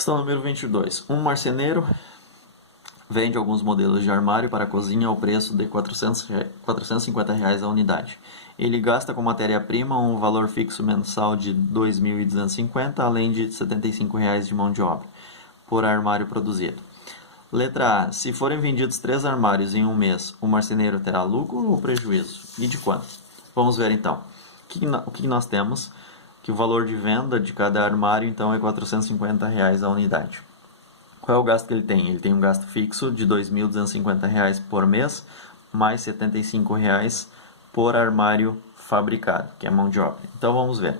Questão número 22. Um marceneiro vende alguns modelos de armário para a cozinha ao preço de R$ 450 a unidade. Ele gasta com matéria-prima um valor fixo mensal de R$ 2.250, além de R$ 75 de mão de obra por armário produzido. Letra A. Se forem vendidos 3 armários em um mês, o marceneiro terá lucro ou prejuízo? E de quanto? Vamos ver então. O que nós temos? Que o valor de venda de cada armário então é R$ 450 a unidade. Qual é o gasto que ele tem? Ele tem um gasto fixo de R$ 2.250 por mês, mais R$ 75 por armário fabricado, que é mão de obra. Então vamos ver.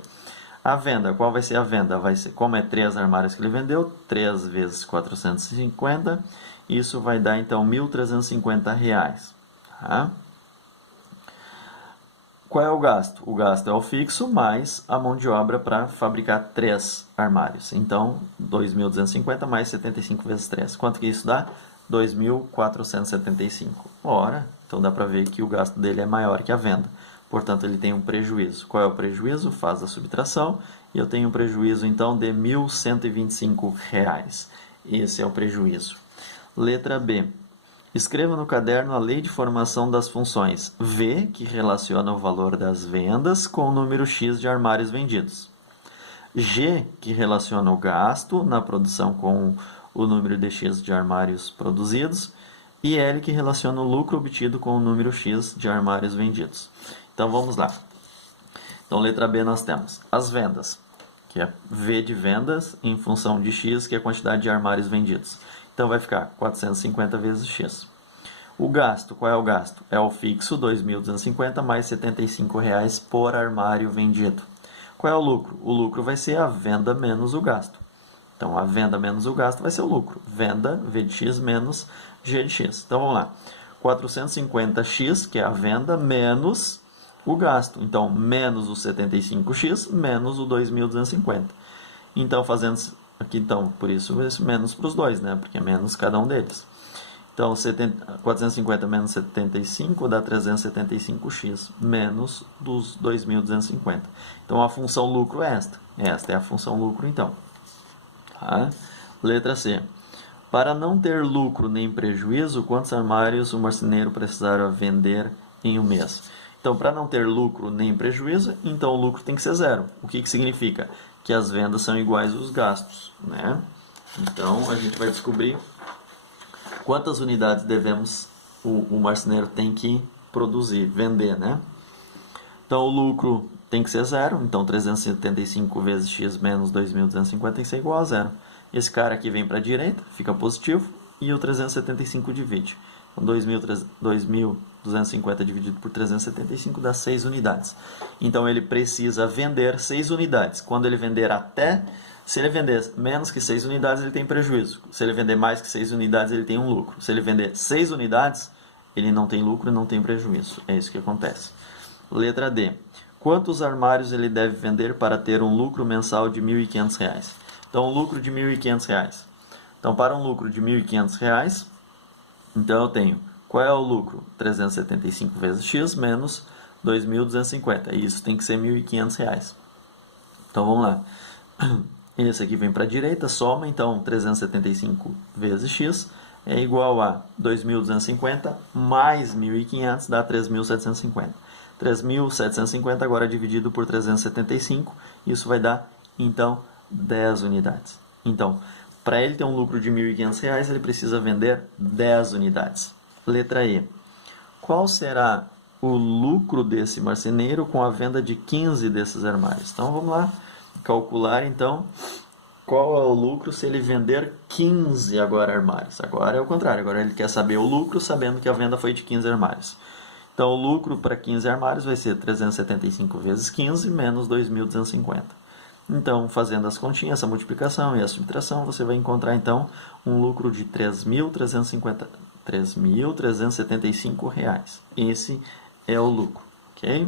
A venda, qual vai ser a venda? Vai ser, como é 3 armários que ele vendeu, 3 vezes 450, isso vai dar então R$ 1.350. Tá? Qual é o gasto? O gasto é o fixo mais a mão de obra para fabricar 3 armários. Então, 2.250 mais 75 vezes 3. Quanto que isso dá? 2.475. Ora, então dá para ver que o gasto dele é maior que a venda. Portanto, ele tem um prejuízo. Qual é o prejuízo? Faz a subtração. E eu tenho um prejuízo, então, de R$ 1.125. Esse é o prejuízo. Letra B. Escreva no caderno a lei de formação das funções V, que relaciona o valor das vendas, com o número X de armários vendidos. G, que relaciona o gasto na produção com o número de X de armários produzidos. E L, que relaciona o lucro obtido com o número X de armários vendidos. Então vamos lá. Então, letra B nós temos as vendas, que é V de vendas em função de X, que é a quantidade de armários vendidos. Então vai ficar 450 vezes X. O gasto, qual é o gasto? É o fixo, 2.250 mais R$ 75 por armário vendido. Qual é o lucro? O lucro vai ser a venda menos o gasto. Então, a venda menos o gasto vai ser o lucro. Venda, V de X, menos G de X. Então, vamos lá. 450x, que é a venda, menos o gasto. Então, menos o 75x, menos o 2.250. Então, fazendo aqui, então, por isso, menos para os dois, né? Porque é menos cada um deles. Então, 450 menos 75 dá 375x, menos dos 2.250. Então, a função lucro é esta. Esta é a função lucro, então. Tá? Letra C. Para não ter lucro nem prejuízo, quantos armários o marceneiro precisará vender em um mês? Então, para não ter lucro nem prejuízo, então o lucro tem que ser zero. O que significa? Que as vendas são iguais aos gastos, né? Então, a gente vai descobrir quantas unidades o marceneiro tem que produzir, vender, né? Então, o lucro tem que ser zero. Então, 375 vezes x menos 2.250 tem que ser igual a zero. Esse cara aqui vem para a direita, fica positivo, e o 375 divide. Então, 2.250 dividido por 375 dá 6 unidades. Então, ele precisa vender 6 unidades. Quando ele vender se ele vender menos que 6 unidades, ele tem prejuízo. Se ele vender mais que 6 unidades, ele tem um lucro. Se ele vender 6 unidades, ele não tem lucro e não tem prejuízo. É isso que acontece. Letra D. Quantos armários ele deve vender para ter um lucro mensal de R$ 1.500? Então, um lucro de R$ 1.500. Então, para um lucro de R$ 1.500, então eu tenho, qual é o lucro? 375 vezes x menos 2.250. E isso tem que ser R$ 1.500. Então, vamos lá. Esse aqui vem para a direita, soma, então 375 vezes x é igual a 2.250 mais 1.500 dá 3.750. 3.750 agora dividido por 375, isso vai dar, então, 10 unidades. Então, para ele ter um lucro de R$ 1.500, ele precisa vender 10 unidades. Letra E. Qual será o lucro desse marceneiro com a venda de 15 desses armários? Então, vamos lá calcular, então, qual é o lucro se ele vender 15 agora armários. Agora é o contrário, agora ele quer saber o lucro sabendo que a venda foi de 15 armários. Então, o lucro para 15 armários vai ser 375 vezes 15 menos 2.250. Então, fazendo as continhas, essa multiplicação e a subtração, você vai encontrar, então, um lucro de R$ 3.375. Esse é o lucro, ok?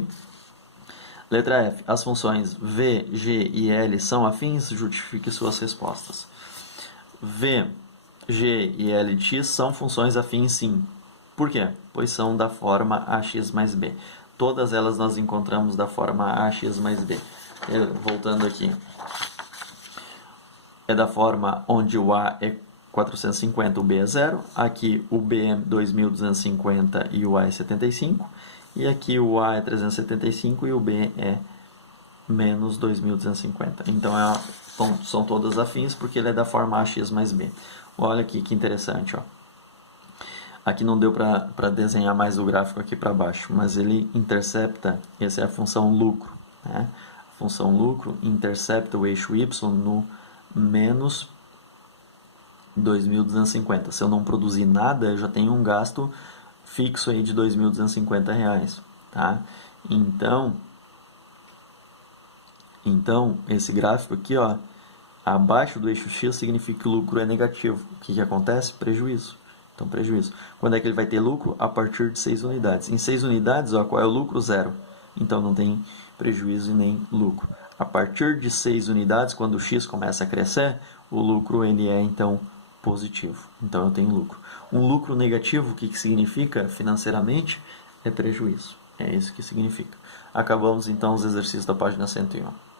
Letra F. As funções V, G e L são afins? Justifique suas respostas. V, G e L de x são funções afins, sim. Por quê? Pois são da forma ax mais b. Todas elas nós encontramos da forma ax mais b. Voltando aqui. é da forma onde o A é 450, o B é 0. Aqui o B é 2.250 e o A é 75. E aqui o A é 375 e o B é menos 2.250. Então são todas afins porque ele é da forma AX mais B. Olha aqui que interessante. Ó. Aqui não deu para desenhar mais o gráfico aqui para baixo, mas ele intercepta, essa é a função lucro. Né? A função lucro intercepta o eixo Y no menos 2.250. Se eu não produzir nada, eu já tenho um gasto fixo aí de R$ 2.250. Tá? Então, esse gráfico aqui, ó, abaixo do eixo X significa que o lucro é negativo. O que acontece? Prejuízo. Então, prejuízo. Quando é que ele vai ter lucro? A partir de 6 unidades. Em 6 unidades, ó, qual é o lucro? 0. Então, não tem prejuízo e nem lucro. A partir de 6 unidades, quando o X começa a crescer, o lucro ele é, então, positivo. Então, eu tenho lucro. Um lucro negativo, o que significa financeiramente? É prejuízo. É isso que significa. Acabamos, então, os exercícios da página 101.